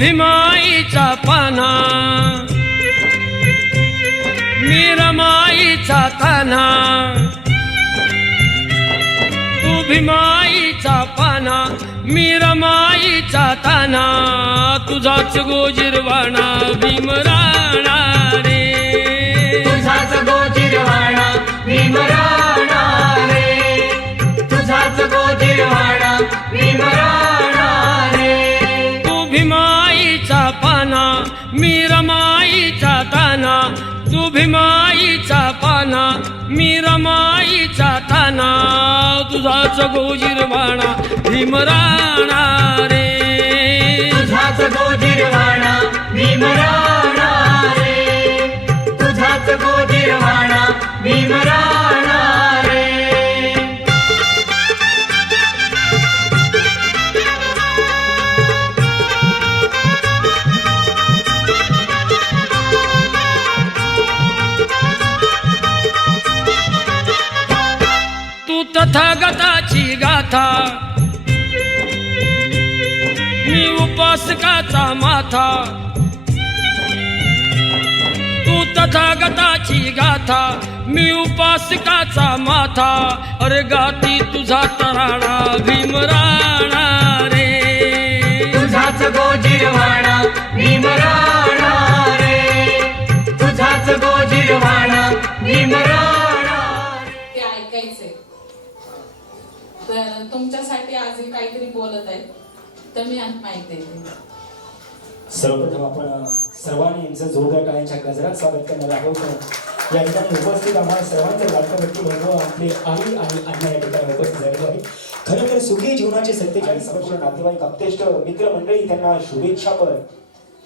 भीमाईचा पाना मी रमाईचा ताना तू भीमाईचा पाना मी रमाईचा ताना तुझाच गोजिरवाणा भीमराणा रे तुझाच गोजिरवाणा भीमराणा रे तुझाच गोजिरवाणा भीमराणा रे तू भीमाईचा पाना मी रमाईचा ताना तू भीमाईचा पाना मी रमाईचा ताना तुझाच गोजिरवाणा भीमराणा रे तुझाच गोजिरवाणा भीमराणा रे तुझाच गोजिरवाणा भीमराणा रे तथागताची गाथा मी उपासकाचा माथा तू तथागताची गाथा मी उपासकाचा माथा अरे गाती तुझा तराणा भीमराणा रे तुझाच गोजिरवाणा भीमराणा रे तुझाच गोजिरवाणा भीमराणा ते ऐकायचंय. तर तुमच्यासाठी आज हे काहीतरी बोलत आहे तर मी ऐकते. सर्वप्रथम आपण सर्वांनी यांचं जोरदार टाळ्यांच्या गजरात स्वागत करणार आहोत. या ठिकाणी उपस्थित आम्हाला सर्वांचं लाडकं व्यक्तिमत्व आपले आई आणि अण्णा या ठिकाणी उपस्थित झालेले आहे. खरं तर सुखी जीवनाचे 47 वर्ष नातेवाईक आप्तेष्ट मित्रमंडळी त्यांना शुभेच्छापर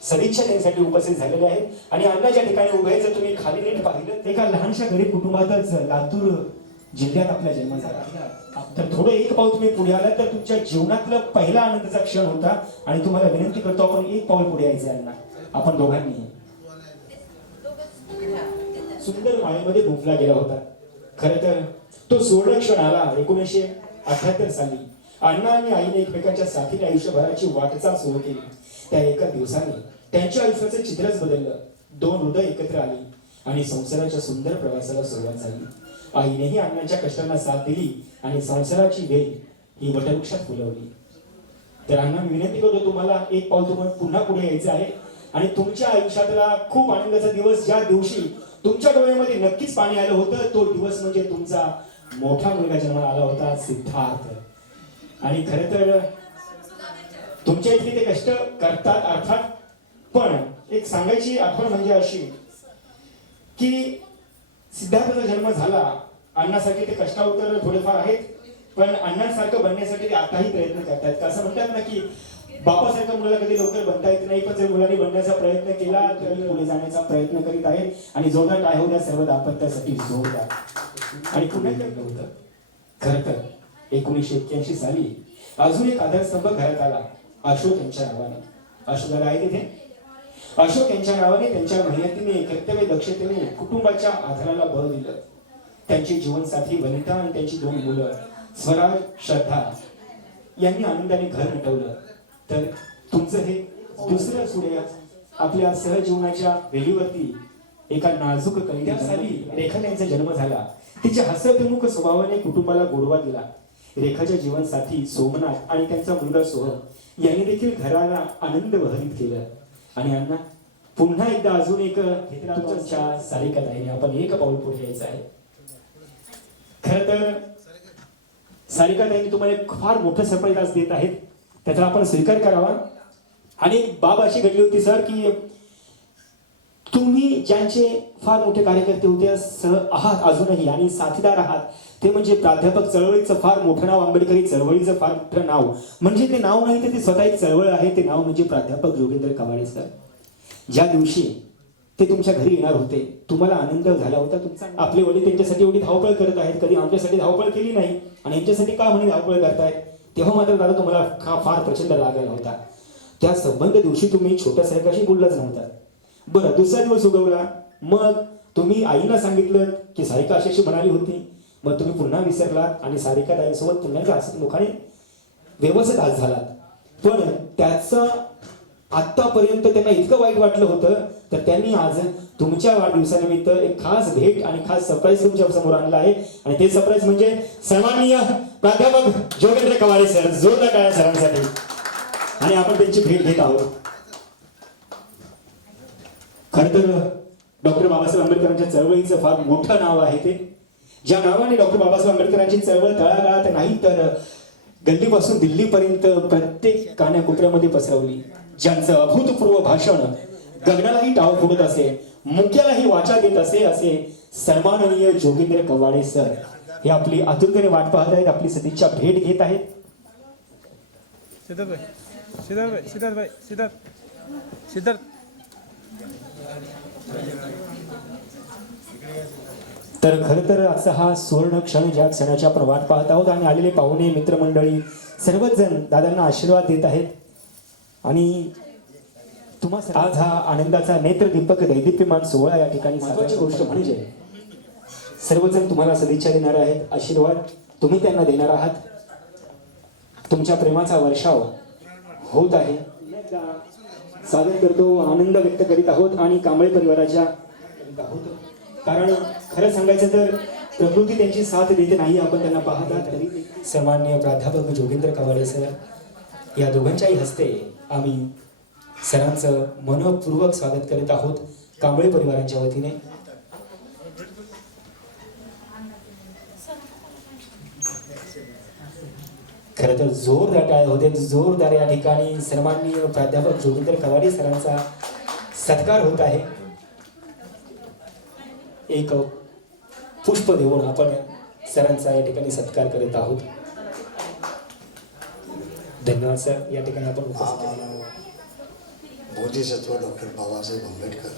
सदिच्छा देण्यासाठी उपस्थित झालेले आहेत. आणि अण्णा ज्या ठिकाणी उभे जर तुम्ही खाली नीट पाहिलं एका लहानशा गरीब कुटुंबातच लातूर जिल्ह्यात आपला जन्म झाला. तर थोडं एक पाऊल तुम्ही पुढे आलात तर तुमच्या जीवनातला पहिला आनंदाचा क्षण होता. आणि तुम्हाला विनंती करतो आपण एक पाऊल पुढे यायचं अण्णा. आपण दोघांनी सुंदर माळेमध्ये गुंफला गेला होता. खरं तर तो सुवर्ण क्षण आला 1978 साली. अण्णा आणि आईने एकमेकांच्या साथीने आयुष्यभराची वाटचाल सुरू केली. त्या एका दिवसाने त्यांच्या आयुष्याचं चित्रच बदललं. दोन हृदय एकत्र आली आणि संसाराच्या सुंदर प्रवासाला सुरुवात झाली. आईनेही अण्णांच्या कष्टांना साथ दिली आणि संसाराची वेल ही वटवृक्षात फुलवली. तर अण्णा मी विनंती करतो तुम्हाला एक पाऊल तुम्हाला पुन्हा पुढे यायचं आहे. आणि तुमच्या आयुष्यातला खूप आनंदाचा दिवस ज्या दिवशी तुमच्या डोळ्यामध्ये नक्कीच पाणी आलं होतं तो दिवस म्हणजे तुमचा मोठा मुलगा जन्माला आला होता सिद्धार्थ. आणि खरं तर तुमच्या इथले ते कष्ट करतात अर्थात. पण एक सांगायची आठवण म्हणजे अशी की सिद्धार्थाचा जन्म झाला. अण्णासाठी ते कष्टाउत्तर थोडेफार आहेत पण अण्णांसारखं बनण्यासाठी ते आताही प्रयत्न करतायत. असं म्हणतात ना की बापासारखं मुलाला कधी लवकर बनता येत नाही. पण जर मुलांनी बनण्याचा प्रयत्न केला तर पुढे जाण्याचा प्रयत्न करीत आहेत. आणि जोरदार काय होत्या सर्व दाम्पत्यासाठी जोरदार. आणि पुन्हा केलं होतं खरं तर 1981 साली अजून एक आधारस्तंभ घरात आला अशोक यांच्या नावाने. अशोकाला आहे तिथे अशोक यांच्या नावाने त्यांच्या मेहनतीने कर्तव्य दक्षतेने कुटुंबाच्या आधाराला बळ दिलं. त्यांची जीवनसाथी वनिता आणि त्यांची 2 मुलं स्वराज श्रद्धा यांनी आनंदाने घर नटवलं. तर तुमचं हे दुसरं सूर्य आपल्या सहजीवनाच्या वेळीवरती एका नाजूक कन्यासाली रेखा यांचा जन्म झाला. तिच्या हसतमुख स्वभावाने कुटुंबाला गोडवा दिला. रेखाच्या जीवनसाथी सोमनाथ आणि त्यांचा मुलगा सोहम यांनी देखील घराला आनंद वहरित केलं. आणि अण्णा पुन्हा एकदा अजून एक तुमच्या सारिकाताईने आपण एक पाऊल पुढे यायचं आहे. खरं तर सारिकाताईने तुम्हाला एक फार मोठं सरप्राईज आज देत आहेत. त्याचा आपण स्वीकार करावा. आणि बाब अशी घडली होती सर की तुम्ही ज्यांचे फार मोठे कार्यकर्ते होते आहात अजूनही आणि साथीदार आहात ते म्हणजे प्राध्यापक चळवळीचं फार मोठं नाव आंबेडकरी चळवळीचं फार मोठं नाव म्हणजे ते नाव नाही तर ते स्वतः एक चळवळ आहे. ते नाव म्हणजे प्राध्यापक जोगेंद्र कवाडे सर. ज्या दिवशी ते तुमच्या घरी येणार होते तुम्हाला आनंद झाला होता तुमचा. आपले वडील त्यांच्यासाठी एवढी धावपळ करत आहेत कधी आमच्यासाठी धावपळ केली नाही आणि यांच्यासाठी का म्हणे धावपळ करतायत तेव्हा मात्र दादा तुम्हाला फार प्रचंड राग आला होता. त्या संबंध दिवशी तुम्ही छोट्या साहेबाशी बोललाच नव्हता. बरं दुसरा दिवस उगवला मग तुम्ही आईला सांगितलं की सारिका अशी म्हणाली होती. मग तुम्ही पुन्हा विसरलात आणि सारिका ताईंसोबत पुन्हा हसतमुखाने व्यवस्थित आज झालात. पण त्याचा आतापर्यंत त्यांना इतकं वाईट वाटलं होतं, तर त्यांनी आज तुमच्या वाढदिवसानिमित्त एक खास भेट आणि खास सरप्राईज तुमच्या समोर आणलं आहे. आणि ते सरप्राईज म्हणजे सन्माननीय प्राध्यापक जोगेंद्र कवाडे सर. जोरदार टाळ्या सरांसाठी. आणि आपण त्यांची भेट घेत आहोत. खर तर डॉक्टर बाबासाहेब आंबेडकरांच्या चळवळीचं फार मोठं नाव आहे ते. ज्या नावाने डॉक्टर बाबासाहेब आंबेडकरांची चळवळ तळागाळात नाही तर गल्लीपासून दिल्लीपर्यंत प्रत्येक कान्याकोपऱ्यामध्ये पसरवली, ज्यांचं अभूतपूर्व भाषण गगनालाही टाव फोडत असे, मुक्यालाही वाचा देत असे, असे सन्माननीय जोगेंद्र कवाडे सर हे आपली आतुरतेने वाट पाहत आहेत, आपली सदिच्छा भेट घेत आहेत. सिद्धार्थ तर खरं तर असा हा सुवर्ण क्षण ज्या क्षणाची आपण वाट पाहत आहोत. आणि आलेले पाहुणे मित्रमंडळी सर्वच जण दादांना आशीर्वाद देत आहेत. आणि तुम्हा आज हा आनंदाचा नेत्रदीपक दैदिप्यमान सोहळा या ठिकाणी महत्त्वाची गोष्ट म्हणजे सर्वजण तुम्हाला सदिच्छा देणार आहेत, आशीर्वाद तुम्ही त्यांना देणार आहात. तुमच्या प्रेमाचा वर्षाव होत आहे. सादर करतो, आनंद व्यक्त करीत आहोत आणि कांबळे परिवाराच्या कारण खरं सांगायचं तर प्रकृती त्यांची साथ देते नाही, आपण त्यांना पाहतात तरी. सन्माननीय प्राध्यापक जोगेंद्र कवाडे सर या दोघांच्याही हस्ते आम्ही सरांचं मनपूर्वक स्वागत करीत आहोत कांबळे परिवारांच्या वतीने. खरं तर जोरदार टाळ्या होते, जोरदार या ठिकाणी सन्माननीय प्राध्यापक जोगेंद्र कवाडे सरांचा सत्कार होत आहे. एक पुष्प देऊन आपण सरांचा या ठिकाणी सत्कार करत आहोत. धन्यवाद सर. या ठिकाणी आपण उपस्थित आहोत. बोधिसत्व डॉक्टर बाबासाहेब आंबेडकर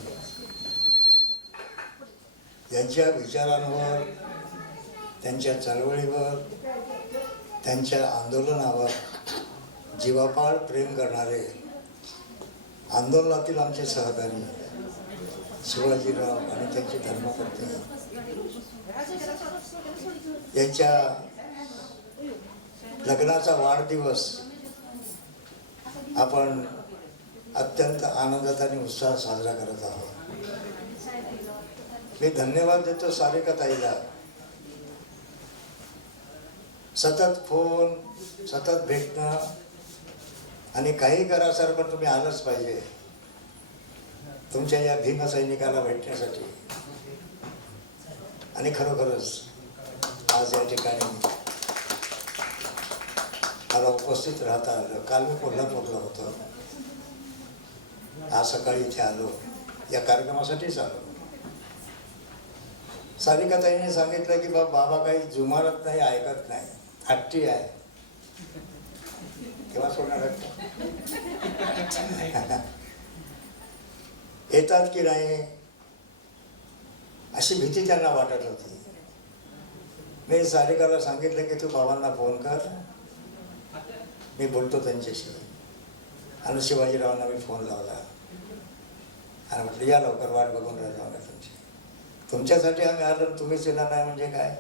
यांच्या विचारांवर, त्यांच्या चळवळीवर, त्यांच्या आंदोलनावर जीवापाड प्रेम करणारे आंदोलनातील आमचे सहकारी शिवाजीराव आणि त्यांची धर्मपत्नी यांच्या लग्नाचा वाढदिवस आपण अत्यंत आनंदात आणि उत्साहात साजरा करत आहोत. मी धन्यवाद देतो सारिका ताईला. सतत फोन, सतत भेटणं आणि काही करा सर पण तुम्ही आलंच पाहिजे तुमच्या या भीमसैनिकाला भेटण्यासाठी. आणि खरोखरच आज या ठिकाणी मला उपस्थित राहता आलं. काल मी कोल्हापूरला होतो, आज सकाळी इथे आलो, या कार्यक्रमासाठीच आलो. सारिकाताईने सांगितलं की बाबा काही जुमानत नाही, ऐकत नाही, हट्टी आहे. केव्हा सोडणार येतात की नाही अशी भीती त्यांना वाटत होती. मी सारिकाला सांगितलं की तू बाबांना फोन कर, मी बोलतो त्यांच्याशी. आणि शिवाजीरावांना मी फोन लावला आणि म्हटलं या लवकर, वाट बघून राहिलो आम्ही तुमची. तुमच्यासाठी आम्ही आलो, तुम्हीच येणार नाही म्हणजे काय.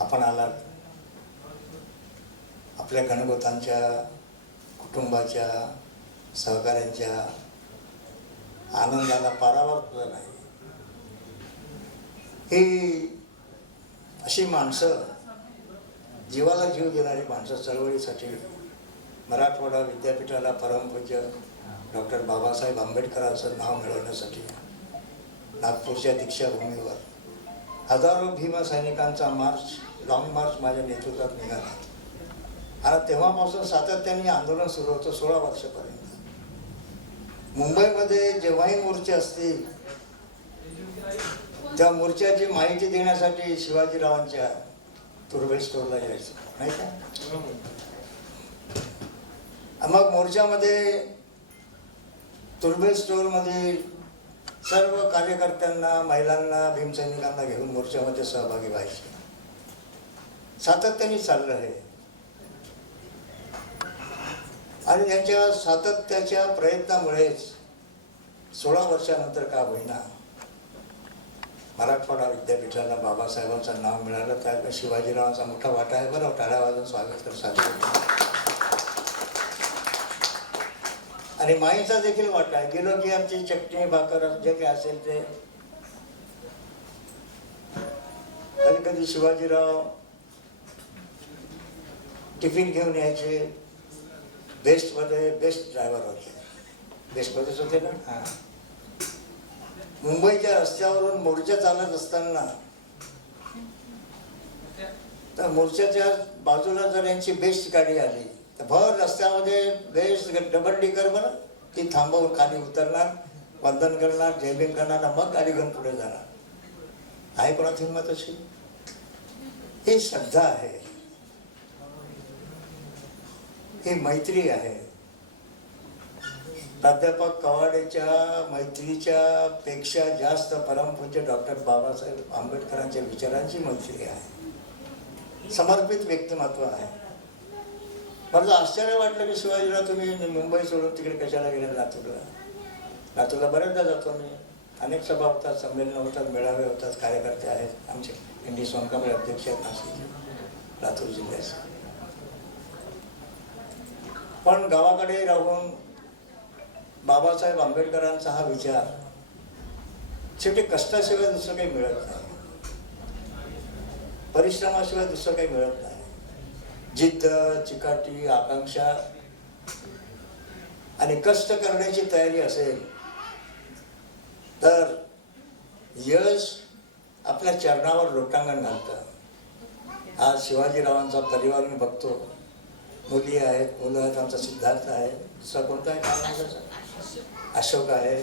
आपण आलात. आपल्या गणगोतांच्या कुटुंबाच्या सहकाऱ्यांच्या आनंदाला पारावार नाही. ही अशी माणसं, जीवाला जीव देणारी माणसं, चळवळीसाठी मराठवाडा विद्यापीठाला परमपूज्य डॉक्टर बाबासाहेब आंबेडकरांचं नाव मिळवण्यासाठी नागपूरच्या दीक्षाभूमीवर हजारो भीमसैनिकांचा मार्च, लॉंग मार्च माझ्या नेतृत्वात निघाला. आणि तेव्हापासून सातत्याने आंदोलन सुरू होतं 16 वर्षापर्यंत. मुंबईमध्ये जेव्हाही मोर्चे असतील त्या मोर्चाची माहिती देण्यासाठी शिवाजीरावांच्या तुर्भे स्टोरला यायचं, नाही का. मग मोर्चामध्ये तुर्भे स्टोअरमध्ये सर्व कार्यकर्त्यांना, महिलांना, भीमसैनिकांना घेऊन मोर्चामध्ये सहभागी व्हायचे. सातत्याने चाललं आहे. आणि त्यांच्या सातत्याच्या प्रयत्नामुळेच 16 वर्षानंतर का होईना मराठवाडा विद्यापीठाला बाबासाहेबांचं नाव मिळालं. त्यात शिवाजीरावांचा मोठा वाटा आहे. बरं, टाळ्या वाजून स्वागत कर साधू. आणि माईचा देखील वाटा आहे. गेलो की आमची चटणी भाकर जे काही असेल ते. कधी कधी शिवाजीराव टिफिन घेऊन यायचे. बेस्टमध्ये बेस्ट ड्रायव्हर होते. बेस्टमध्येच होते ना. हां. मुंबईच्या रस्त्यावरून मोर्चा चालत असताना तर मोर्चाच्या बाजूला जर यांची बेस्ट गाडी आली तर भर रस्त्यामध्ये बेस्ट डबल डिकर बरं ती थांबवून खाली उतरणार, वंदन करणार, जयभीम करणार, मग गाडी घेऊन पुढे जाणार. आहे कोणाची हिंमत अशी? ही श्रद्धा आहे, ही मैत्री आहे. प्राध्यापक कवाडेच्या मैत्रीच्या पेक्षा जास्त परमपूज्य डॉक्टर बाबासाहेब आंबेडकरांच्या विचारांची मैत्री आहे. समर्पित व्यक्तिमत्व आहे. मला आश्चर्य वाटलं की शिवाजीराव तुम्ही मुंबई सोडून तिकडे कशाला गेले लातूरला. लातूरला बऱ्याचदा जातो मी. अनेक सभा होतात, संमेलनं होतात, मेळावे होतात, कार्यकर्ते आहेत. आमचे इंडी सोनकांबळे अध्यक्ष आहेत नाशिक लातूर जिल्ह्याचे. पण गावाकडे राहून बाबासाहेब आंबेडकरांचा हा विचार शेवटी कष्टाशिवाय दुसरं काही मिळत नाही, परिश्रमाशिवाय दुसरं काही मिळत नाही. जिद्द, चिकाटी, आकांक्षा आणि कष्ट करण्याची तयारी असेल तर यश आपल्या चरणावर लोटांगण घालतं. आज शिवाजीरावांचा परिवार मी बघतो. मुली आहेत, मुलं आहेत. आमचा सिद्धार्थ आहे. दुसरा कोणता आहे? काय नाव? अशोक आहे.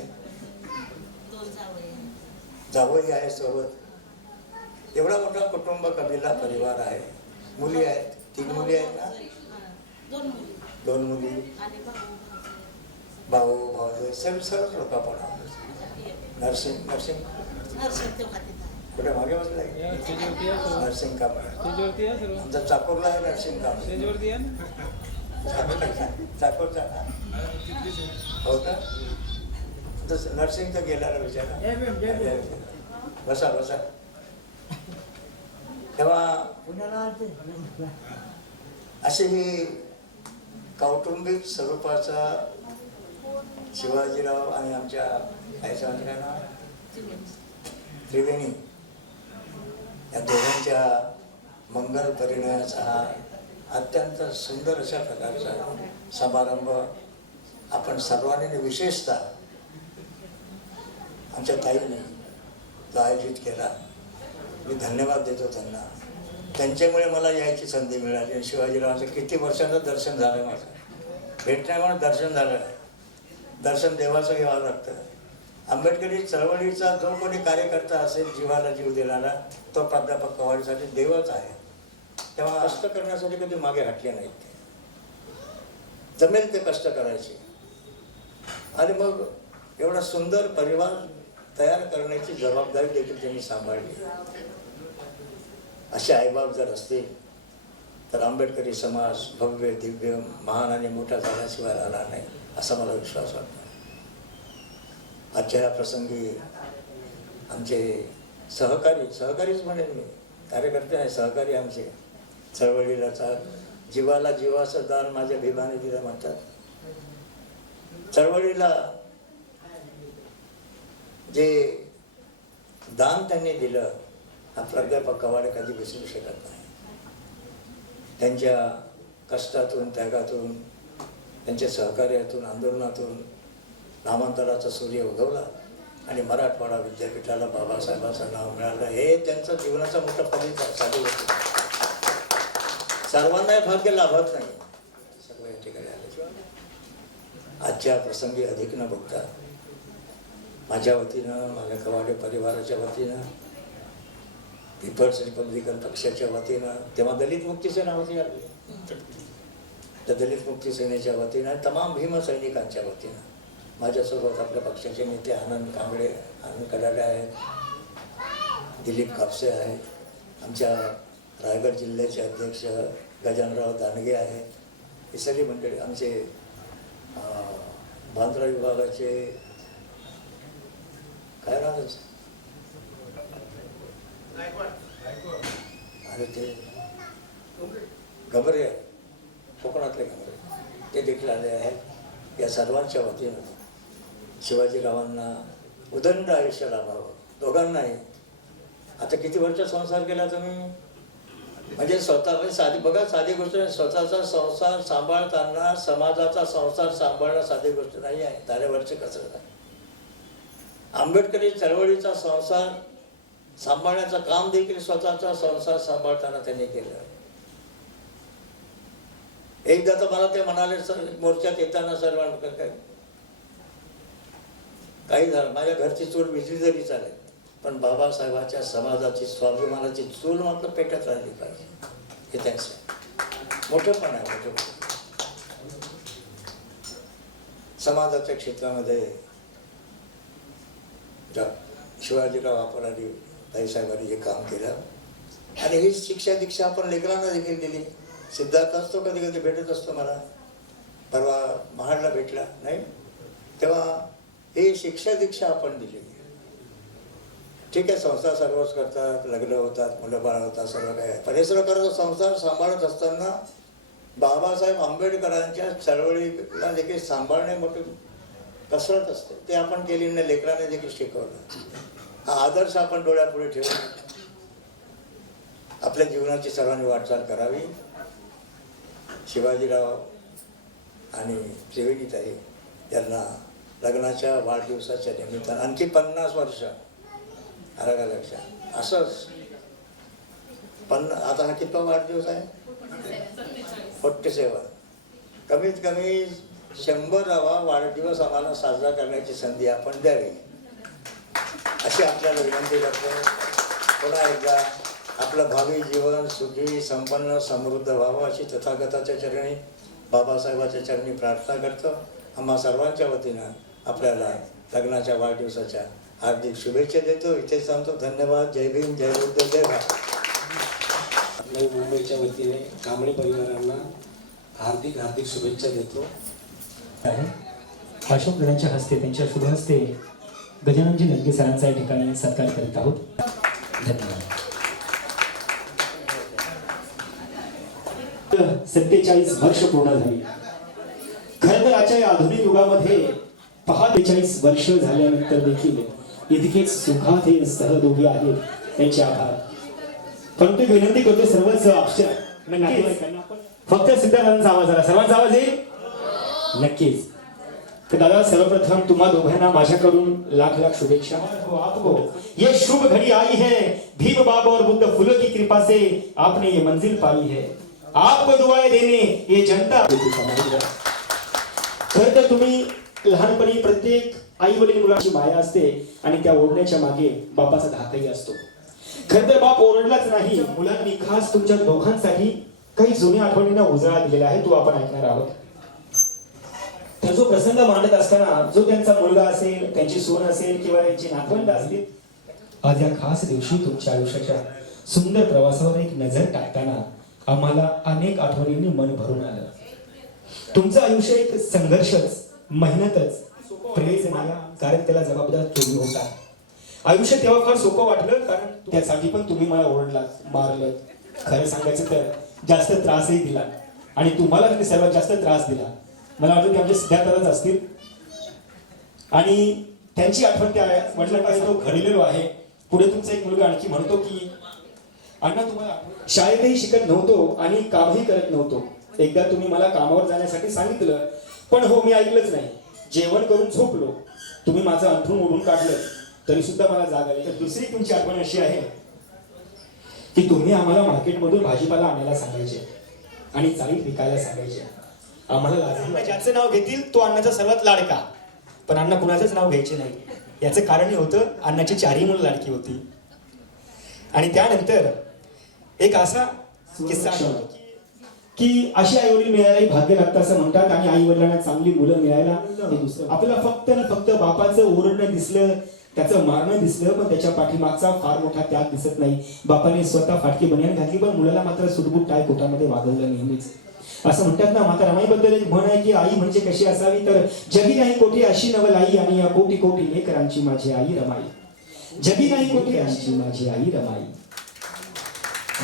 जावई आहे सोबत. एवढा मोठा कुटुंब, कबिला, परिवार आहे. मुली आहेत. 3 मुली आहेत ना? 2 मुली. भाऊ भाऊ सर्व लोक आपण. नर्सिंग कुठे मागे बसला नर्सिंग काम आहे. आमचा चाकूरला आहे नर्सिंग काम. चाकूरचा हो का? तसं नर्सिंगचा गेला विचारा. बसा बसा. तेव्हा अशी ही कौटुंबिक स्वरूपाचा शिवाजीराव आणि आमच्या आईच्या काय नाव त्रिवेणी या दोघांच्या मंगल परिणयाचा हा अत्यंत सुंदर अशा प्रकारचा समारंभ आपण सर्वांनी विशेषतः आमच्या ताईने जो आयोजित केला. मी धन्यवाद देतो त्यांना. त्यांच्यामुळे मला यायची संधी मिळाली. आणि शिवाजीरावांचं किती वर्षांचं दर्शन झालं माझं. भेटण्यामुळे दर्शन झालं. दर्शन देवाचं घ्यावं लागतं. आंबेडकरी चळवळीचा जो कोणी कार्यकर्ता असेल, जीवाला जीव देणारा, तो प्राध्यापक कवाडेसाठी देवच आहे. तेव्हा कष्ट करण्यासाठी कधी मागे हटले नाहीत. जमेल ते कष्ट करायचे. आणि मग एवढा सुंदर परिवार तयार करण्याची जबाबदारी देखील त्यांनी सांभाळली. असे आईबाप जर असतील तर आंबेडकरी समाज भव्य, दिव्य, महान आणि मोठा झाल्याशिवाय राहणार नाही असा मला विश्वास वाटतो. आजच्या या प्रसंगी आमचे सहकारीच म्हणेन मी, कार्यकर्ते नाही, सहकारी आमचे चळवळीला जीवाला जीवाचं दान माझ्या भीमाने दिलं म्हणतात. चळवळीला जे दान त्यांनी दिलं हा प्राध्यापक कवाडे कधी विसरू शकत नाही. त्यांच्या कष्टातून, त्यागातून, त्यांच्या सहकार्यातून, आंदोलनातून नामांतराचा सूर्य उगवला आणि मराठवाडा विद्यापीठाला बाबासाहेबांचं नाव मिळालं. हे त्यांचं जीवनाचा मोठा फलित साधू होतं. सर्वांना भाग्य लाभत नाही. सगळं या ठिकाणी आल्याशिवाय आजच्या प्रसंगी अधिक न बघता माझ्या वतीनं, माझ्या कवाडे परिवाराच्या वतीनं, पीपल्स रिपब्लिकन पक्षाच्या वतीनं, तेव्हा दलित मुक्ती सेना होती आपली, त्या दलित मुक्ती सेनेच्या वतीनं, तमाम भीमसैनिकांच्या वतीनं माझ्यासोबत आपल्या पक्षाचे नेते आनंद कांबळे, आनंद कडाले आहेत, दिलीप कापसे आहेत, आमच्या रायगड जिल्ह्याचे अध्यक्ष गजानराव दांडगे आहेत. ही सगळी मंडळी, आमचे बांद्रा विभागाचे काय राहत अरे ते गबरे, कोकणातले गबरे, ते देखील आले आहेत. या सर्वांच्या वतीनं शिवाजीरावांना उदंड आयुष्य लाभावं, दोघांनाही. आता किती वर्ष संसार केला तुम्ही? म्हणजे स्वतः म्हणजे साधी बघा, साधी गोष्ट नाही. स्वतःचा संसार सांभाळताना समाजाचा संसार सांभाळणं साधी गोष्ट नाही आहे. तारेवरचे कसरत आहे. आंबेडकरी चळवळीचा संसार सांभाळण्याचं काम देखील स्वतःचा संसार सांभाळताना त्यांनी केलं. एकदा तर मला ते म्हणाले, सर मोर्चात येताना सर्वांना काही झालं, माझ्या घरची चूल विजली जरी चालेल, पण बाबासाहेबाच्या समाजाची स्वाभिमानाची चूल मात्र पेटत राहिली पाहिजे. हे त्यांचं मोठेपण आहे. मोठेपण समाजाच्या क्षेत्रामध्ये शिवाजीराव अपराधी ताईसाहेबांनी हे काम केलं. आणि ही शिक्षा दीक्षा आपण लेकरांना देखील दिली. सिद्धार्थ असतो, कधी कधी भेटत असतो मला, परवा महाडला भेटला नाही, तेव्हा ही शिक्षा दीक्षा आपण दिली. ठीक आहे, संसार सर्वच करतात, लग्न होतात, मुलं बाळ होतात, सर्व काय, पण हे सर्व करत संसार सांभाळत असताना बाबासाहेब आंबेडकरांच्या चळवळीला देखील सांभाळणे मोठी कसरत असते. ते आपण केली नाही, लेकरांनी देखील शिकवलं. हा आदर्श आपण डोळ्यापुढे ठेवून आपल्या जीवनाची सर्वांनी वाटचाल करावी. शिवाजीराव आणि त्रिवेणीताई यांना लग्नाच्या वाढदिवसाच्या निमित्तानं आणखी 50 वर्ष आलं का लक्षात? असंच आता हा कितवा वाढदिवस आहे? 47. कमीत कमी 100वा वाढदिवस आम्हाला साजरा करण्याची संधी आपण द्यावी, अशी आपल्याला विनंती करतो. पुन्हा एकदा आपलं भावी जीवन सुखी संपन्न समृद्ध व्हावं अशी तथागताच्या चरणी, बाबासाहेबाच्या चरणी प्रार्थना करतो. आम्हा सर्वांच्या वतीनं आपल्याला लग्नाच्या वाढदिवसाच्या हार्दिक शुभेच्छा देतो. इथेच सांगतो. धन्यवाद. जय भीम, जय बुद्ध, जय भारत. नवी मुंबईच्या वतीने कांबळे परिवारांना हार्दिक हार्दिक शुभेच्छा देतो. अशोक दादांच्या हस्ते, त्यांच्या शुभ हस्ते गजाननजी लंके सरांचा या ठिकाणी सत्कार करीत आहोत. धन्यवाद. 47 वर्ष पूर्ण झाली. खरं तर आजच्या या आधुनिक युगामध्ये 45 वर्ष झाल्यानंतर देखील इतकेच सुखात हे सहयोगी आहेत, त्यांचे आभार. परंतु विनंती करतो सर्वच नातेवाईकांना, फक्त सिद्धार्थांचा आवाज आला, सर्वांचा आवाज येईल नक्कीच. तर दादा, सर्वप्रथम तुम्हा दोघांना माझ्याकडून लाख लाख शुभेच्छा. आपको ये शुभ घड़ी आई है, भीम बाबा और बुद्ध फूलों की कृपा से आपने ये मंजिल पाई है. आपको दुआएं देने ये जनता. खरं तर तुम्ही लहानपणी प्रत्येक आई वडील मुलाची माया असते आणि त्या ओढण्याच्या मागे बापाचा धाकही असतो. खरं तर बाप ओरडलाच नाही, मुलांनी खास तुमच्या दोघांसाठी काही जुन्या आठवणींना उजाळा दिलेला आहे, तो आपण ऐकणार आहोत. तर जो प्रसंग मांडत असताना जो त्यांचा मुलगा असेल, त्यांची सून असेल किंवा त्यांची नातवंड असतील, आज या खास दिवशी तुमच्या आयुष्याच्या सुंदर प्रवासावर एक नजर टाकताना आम्हाला अनेक आठवणींनी मन भरून आलं. तुमचं आयुष्य एक संघर्षच, मेहनतच, प्रेज नाही, कारण त्याला जबाबदार तुम्ही होता. आयुष्य तेव्हा फार सोपं वाटलं, कारण त्यासाठी पण तुम्ही मला ओरडलात, मारलं, खरं सांगायचं तर जास्त त्रासही दिला. आणि तुम्हाला त्यांनी सर्वात जास्त त्रास दिला. मला वाटतं ते आमचे सिद्धार्थच असतील. आणि त्यांची आठवण त्या म्हटलं पाहिजे तो घडलेलो आहे. पुढे तुमचा एक मुलगा आणखी म्हणतो की अण्णा, तुम्हाला शाळेतही शिकत नव्हतो आणि कामही करत नव्हतो. एकदा तुम्ही मला कामावर जाण्यासाठी सांगितलं, पण हो, मी ऐकलंच नाही. जेवण करून झोपलो, तुम्ही माझं अंथरूण ओढून काढलं, तरी सुद्धा मला जाग आली. तर दुसरी तुमची आठवण अशी आहे की तुम्ही आम्हाला मार्केटमधून भाजीपाला आणायला सांगायचे आणि चाळीत विकायला सांगायचे. आम्हाला लाज, ज्याचं नाव घेतील तो अण्णाचा सर्वात लाडका, पण अण्णा कुणाचंच नाव घ्यायचे नाही. याचं कारण होतं, अण्णाची 4ही मुलं लाडकी होती. आणि त्यानंतर एक असा किस्सा की अशी आई वडील मिळायला भाग्य लागतं असं म्हणतात. आणि आई वडिलांना चांगली मुलं मिळायला हे दुसरं. आपल्याला फक्त आणि फक्त बापाचं ओरडणं दिसलं, त्याचं मारणं दिसलं, पण त्याच्या पाठीमागचा फार मोठा त्याग दिसत नाही. बापाने स्वतः फाटकी बनियान घातली, पण मुलाला मात्र सुटबुट टाय कोटामध्ये वागवलं नेहमीच. असं म्हणतात ना, माता रमाईबद्दल एक म्हण आहे की आई म्हणजे कशी असावी, तर जगी नाही कोठी अशी नवलाई, आणि या कोटी कोटी लेकरांची माझी आई रमाई. जगी नाही कोठी अशी माझी आई रमाई.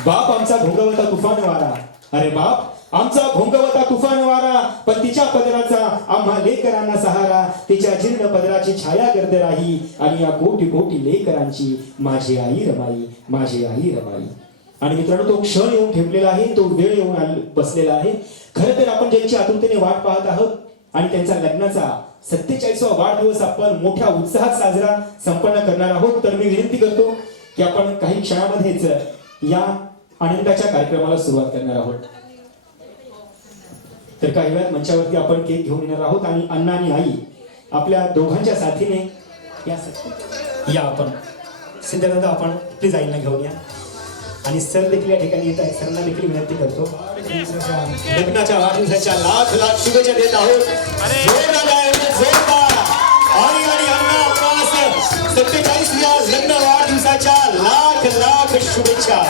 बाप आमचा भोगवता तुफान वारा, अरे बाप आमचा भोंगवता तुफान वारा, पण तिच्या पदराचा आम्हा लेकरांना सहारा. तिच्या जीर्ण पदराची छाया गर्द राही, आणि या कोटी कोटी लेकरांची माझी आई रमाई, माझी आई रमाई. आणि मित्रांनो, तो क्षण येऊन ठेपलेला आहे, तो वेळ येऊन बसलेला आहे. खरं तर आपण ज्यांची आतुरतेने वाट पाहत आहोत आणि त्यांचा लग्नाचा 47वा वाढदिवस आपण मोठ्या उत्साहात साजरा संपन्न करणार आहोत. तर मी विनंती करतो की आपण काही क्षणामध्येच या आनंदाच्या कार्यक्रमाला सुरुवात करणार आहोत. तर काही वेळात मंचावरती आपण केक घेऊन येणार आहोत आणि अण्णा आणि आई आपल्या दोघांच्या साथीने या आपण सिद्धार्थ, आपण प्लीज आईला घेऊन या. आणि सर देखील या ठिकाणी येत आहेत. सरांना देखील विनंती करतो, लग्नाच्या वाढदिवसाच्या लाख लाख शुभेच्छा देत आहोत. जोरदार आणि अण्णा आपणास 47व्या लग्न वाढदिवसाच्या लाख लाख शुभेच्छा.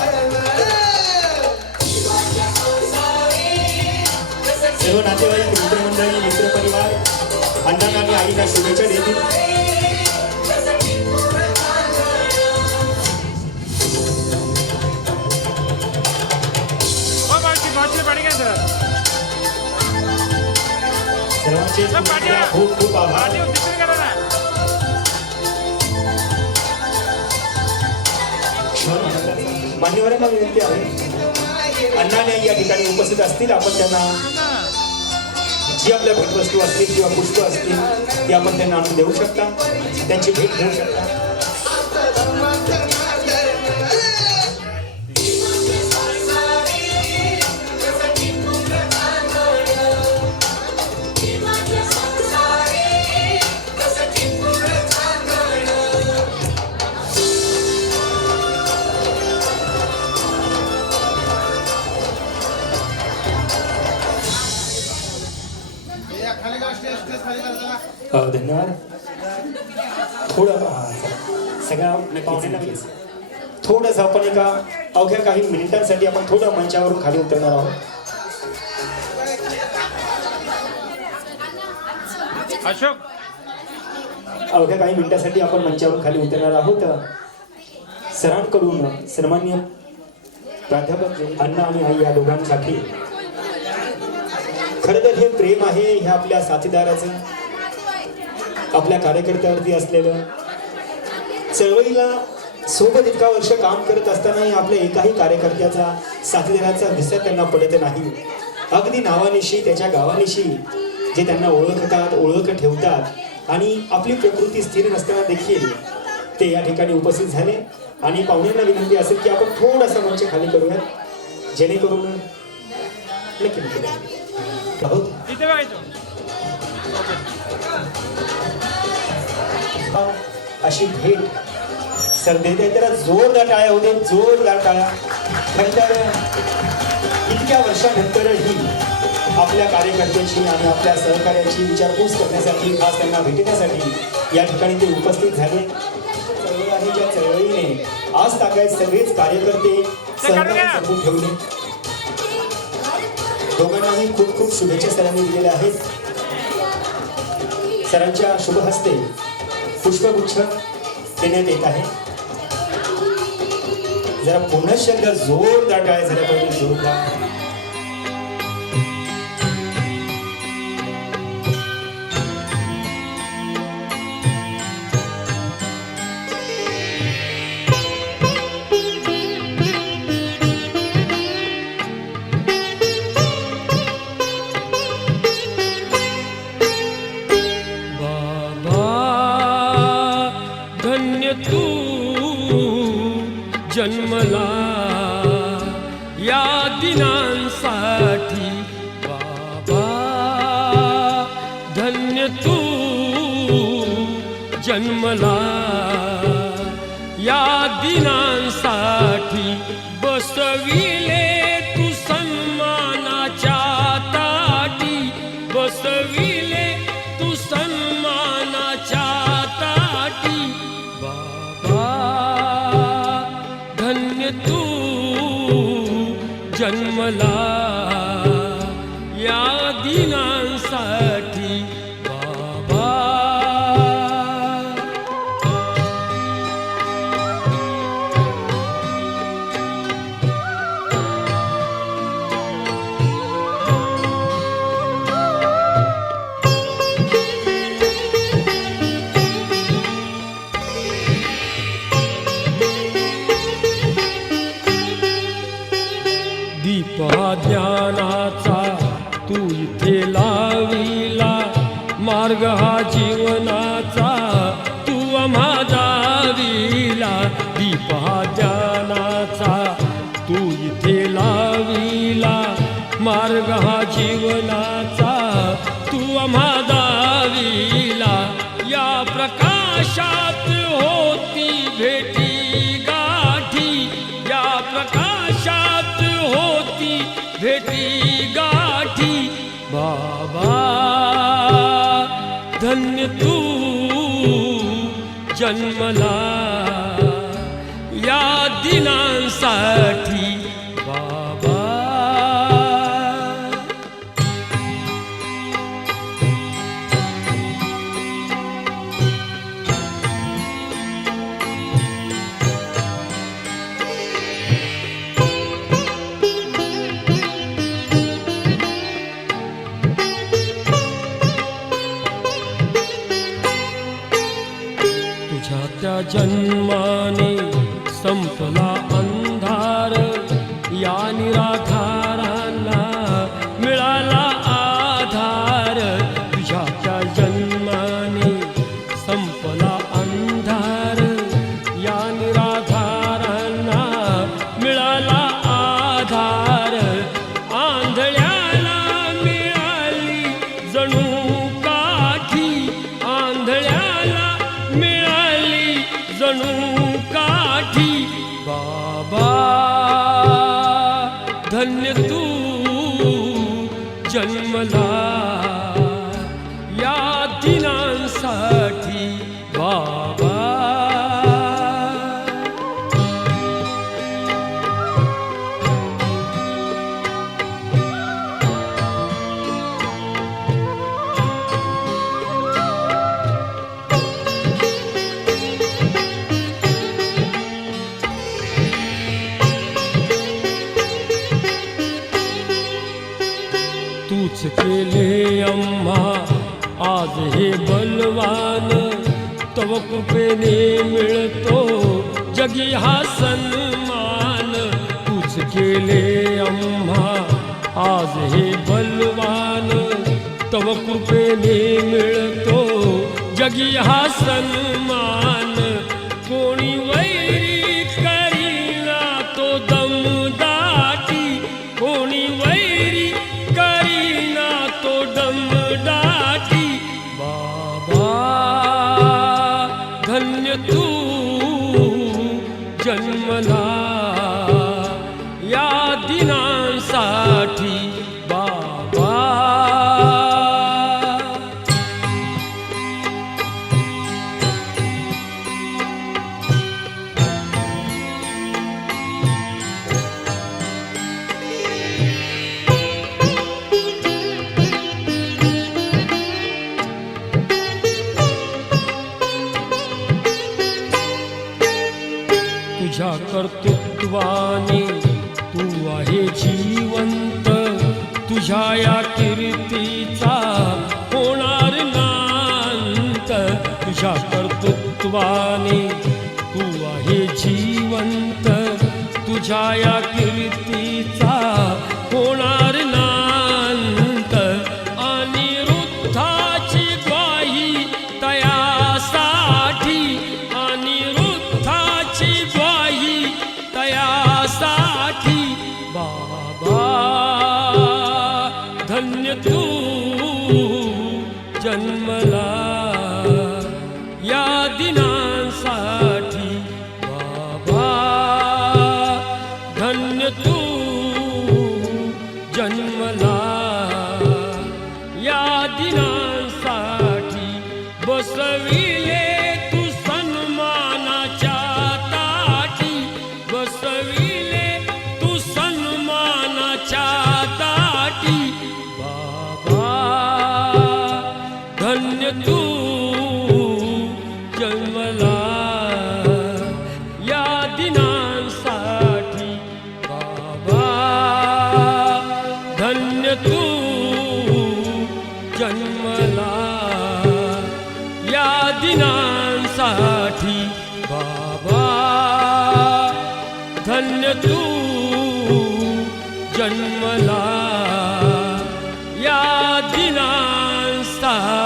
सर्व नातेवाईक, मित्रमंडळी, मित्रपरिवार अण्णा आणि आईला शुभेच्छा देतील. सर्वांचे खूप खूप आभार. मान्यवरांना विनंती आहे, अण्णा आणि आई या ठिकाणी उपस्थित असतील, आपण त्यांना जी आपल्या भेटवस्तू असतील किंवा पुष्प असतील ती आपण त्यांना आणून देऊ शकता, त्यांची भेट घेऊ शकता. धन्यवाद. थोडं सगळ्या पाहुण्यांना थोडंसं आपण एका अवघ्या काही मिनिटांसाठी आपण थोडं मंचावरून खाली उतरणार आहोत. अशोक, अवघ्या काही मिनिटांसाठी आपण मंचावरून खाली उतरणार आहोत. सरांकडून सन्माननीय प्राध्यापक अण्णा आणि आई या दोघांसाठी खरं तर हे प्रेम आहे, ह्या आपल्या साथीदाराचं, आपल्या कार्यकर्त्यावरती असलेलं. चळवळीला सोबत इतका वर्ष काम करत असतानाही आपल्या एकाही कार्यकर्त्याचा, साथीदाराचा विसर त्यांना पडत नाही. अगदी नावानिशी, त्याच्या गावानिशी जे त्यांना ओळखतात, ओळख ठेवतात आणि आपली प्रकृती स्थिर नसताना देखील ते या ठिकाणी उपस्थित झाले. आणि पाहुण्यांना विनंती असेल की आपण थोडासा मंच खाली करूयात, जेणेकरून नक्की अशी भेट सर देते. त्याला जोरदार टाळ्या होते, जोरदार टाळ्या. नंतर इतक्या वर्षानंतरही आपल्या कार्यकर्त्याची आणि आपल्या सहकार्याची विचारपूस करण्यासाठी, खास त्यांना भेटण्यासाठी या ठिकाणी ते उपस्थित झाले. चळवळ आणि ज्या चळवळीने आज तागायत सगळेच कार्यकर्ते सहकार्य जपून ठेवले. दोघांनाही खूप खूप शुभेच्छा सरांनी दिलेल्या आहेत. सरांच्या शुभ हस्ते पुष्पगुच्छ देण्यात येत आहे. जरा पुन्हा शब्द जोरदार टाळ्या झाल्या पाहिजे, जोरदार. जन्मला या दिनांसाठी बाबा, धन्य तू जन्मला या दिनांसाठी. बसविले तू सन्मानाच्या ताटी, बसविले तू सन्मानाच्या ताटी बाबा, धन्य तू जन्मला या दिनांसाठी बाबा. दीप हा ज्ञानाचा तू इथे लाविला, मार्ग हा जीवनाचा तू आम्हा दाविला. दीप हा ज्ञानाचा तू इथे लाविला, मार्ग हा जीवनाचा तू आम्हा दाविला. या प्रकाशात होती भेटी गाठी, या प्रकाशात होती भेटी गाठी. बाबा धन्य तू जन्मला या दिनांसाठी. बाबा तुझ्या त्या जन्माने संपला अंधार, या निराधारांना मिळाला आधार. तुझ्या त्या जन्माने संपला अंधार, या निराधारांना मिळाला आधार. आंधळ्याला मिळाली जणू काठी, आंधळ्याला मिळाली जणू काठी. बाबा धन्य तू जन्मला या दिनांसाठी. बाबा तूच केले आम्हा आज हे बलवान, तव कृपेने मिळतो जगी हा सन्मान. तूच केले आम्हा आज हे बलवान, तव कृपेने मिळतो जगी हा सन्मान. कोणी वैरी करीना तो दमदाटी, कोणी वैरी करीना तो दमदाटी. बाबा धन्य तू जन्मला या दिनांसाठी. बाबा तुझ्या कर्तृत्वाने तू आहे जिवंत, तुझ्या या कीर्तीचा होणार नांत. तुझ्या कर्तृत्वाने तू आहे जिवंत, तुझ्या या कीर्तीचा होणार नांत. अनिरुद्धाची ग्वाही तयासाठी, अनिरुद्धाची ग्वाही तयासाठी. बाबा धन्य तू जन्मला या दिनांसाठी. बाबा धन्य तू जन्मला या दिनांसाठी. बसविले तू सन्मानाच्या ताटी, बसविले तू सन्मानाच्या ताटी. बाबा धन्य तू जन्मला या दिनांसाठी. बाबा धन्य तू जन्मला या दिनांसाठी. बाबा धन्य तू जन्मला या दिनांसाठी.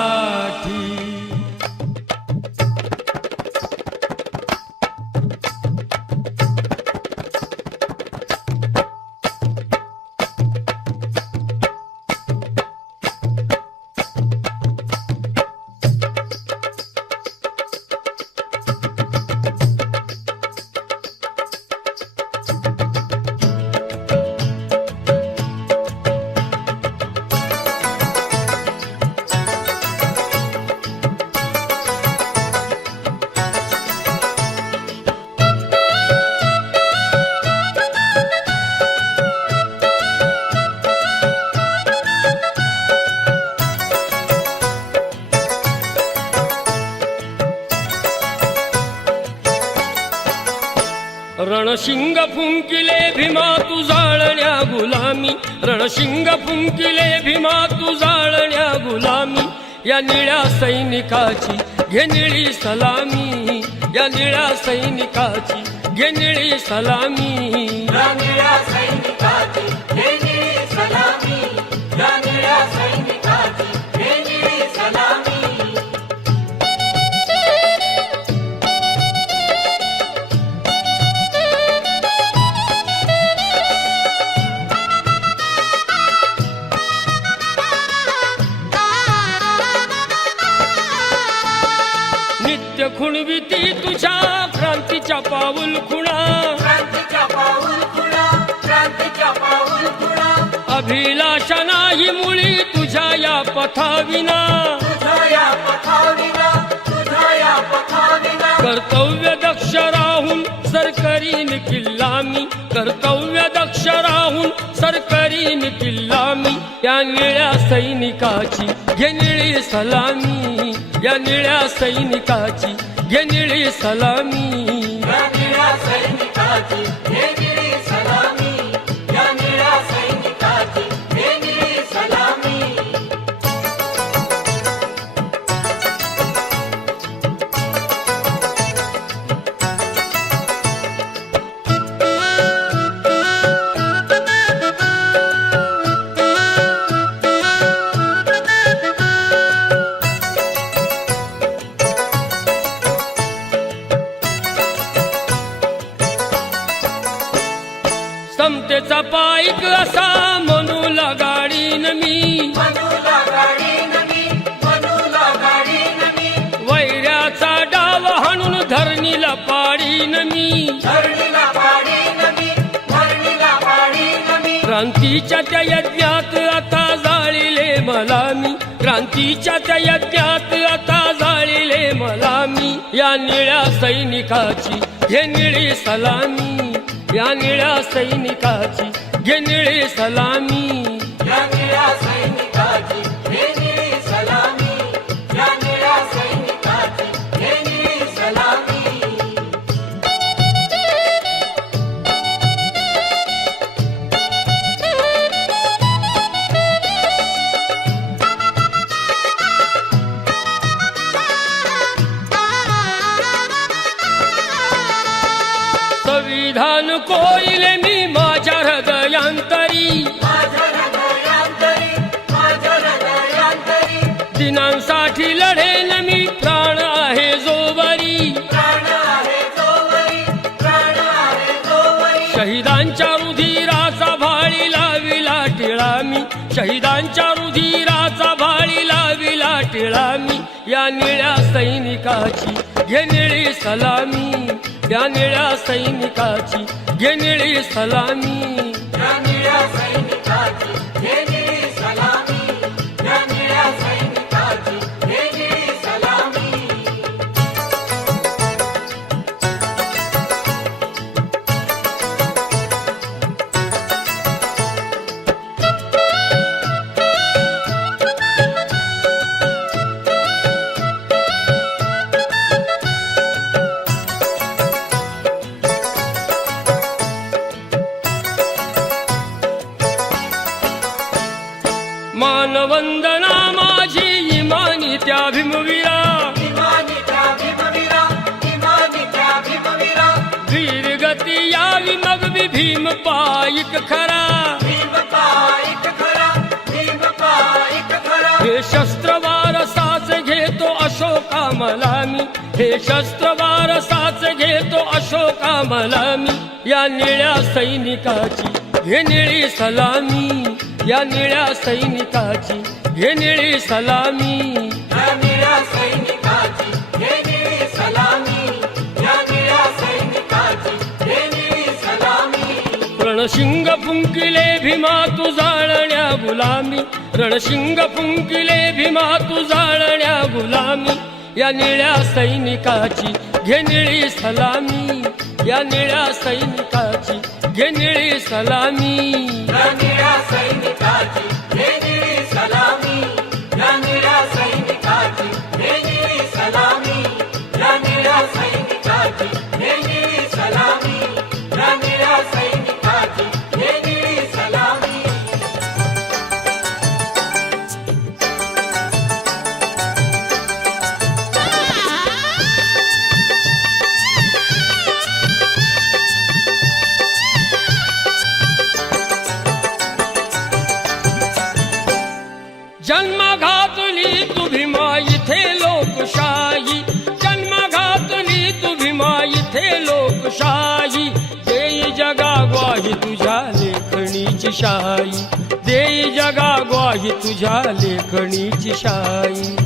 रणशिंग फुंकिले भीमा तू जाळण्या गुलामी. रणशिंग फुंकिले भीमा तू जाळण्या गुलामी. या निळ्या सैनिकाची घे निळी सलामी. या निळ्या सैनिकाची घे निळी सलामी. या निळ्या सैनिकाची हे निळी सलामी. या निळ्या सैनिकाची हे निळी सलामी. नित्य खुणविती तुझ्या क्रांतीच्या पाऊल खुणा. क्रांतीच्या पाऊल खुणा. क्रांतीच्या पाऊल खुणा. अभिलाषा नाही मुळी तुझ्या या पथाविना. तुझ्या या पथाविना. तुझ्या या पथाविना. कर्तव्य दक्ष राहून सरकरीन किल्ला मी. कर्तव्य दक्ष राहून सरकरीन किल्ला मी. या निळ्या सैनिकाची घे निळी सलामी. या निळ्या सैनिकाची घे निळी सलामी. या निळ्या सैनिकाची हे निळी सलामी. या निळ्या सैनिकाची हे निळी सलामी. समतेचा पाईक असा मनूला गाडीन मी. मनूला गाडीन मी. मनूला गाडीन मी. वैऱ्याचा डाव हाणून धरणीला पाडीन मी. धरणीला पाडीन मी. धरणीला पाडीन मी. क्रांतीच्या त्या यज्ञात आता जाळिले मला मी. क्रांतीच्या त्या यज्ञात आता जाळिले मला मी. या निळ्या सैनिकाची घे निळी सलामी. या निळ्या सैनिकाची घे निळी सलामी. या निळ्या सैनिकाची हे निळी सलामी. या निळ्या सैनिकाची हे निळी सलामी. संविधान कोइले मी माझ्या हृदयांतरी. माझ्या हृदयांतरी. माझ्या हृदयांतरी. दिनांसाठी लढेन मी प्राण आहे जोवरी. प्राण आहे जोवरी. प्राण आहे जोवरी. शहीदांच्या रुधिराचा भाळी लाविला टिळा मी. शहीदांच्या रुधिराचा भाळी लाविला टिळा मी. या निळ्या सैनिकाची घे निळी सलामी. या निळ्या सैनिकाची घे निळी सलामी. या निळ्या सैनिकाची हे निळी सलामी. या निळ्या सैनिकाची हे निळी सलामी. मानवंदना माझी इमानी त्या भीमवीरा. इमानी त्या भीमवीरा. इमानी त्या भीमवीरा. वीरगती यावी मग मी भीम पाईक खरा. भीम शस्त्रवार साच घेतो अशोका मला मी, हे शस्त्रवार साच घेतो अशोका मला मी, या निळ्या सैनिकाची हे निळी सलामी, या निळ्या सैनिकाची हे निळी सलामी. या निळ्या सैनिकाची हे निळी सलामी, या निळ्या सैनिकाची हे निळी सलामी. रणशिंग फुंकिले भीमा तू जाळण्या गुलामी, रणशिंग फुंकिले भीमा तू जाळण्या गुलामी, या निळ्या सैनिकाची घे निळी सलामी, या निळ्या सैनिकाची घे निळी सलामी. या निळ्या सैनिकाची हे निळी सलामी, या निळ्या सैनिकाची हे निळी सलामी, या निळ्या सैनिकाची हे निळी सलामी, या निळ्या सैनिकाची हे निळी सलामी. जन्म घातली तू भीमा इथे लोकशाही, जन्म घातली तू भीमा इथे लोकशाही, देई जगा ग्वाही तुझ्या लेखणीची शाही, देई जगा ग्वाही तुझ्या लेखणीची शाही.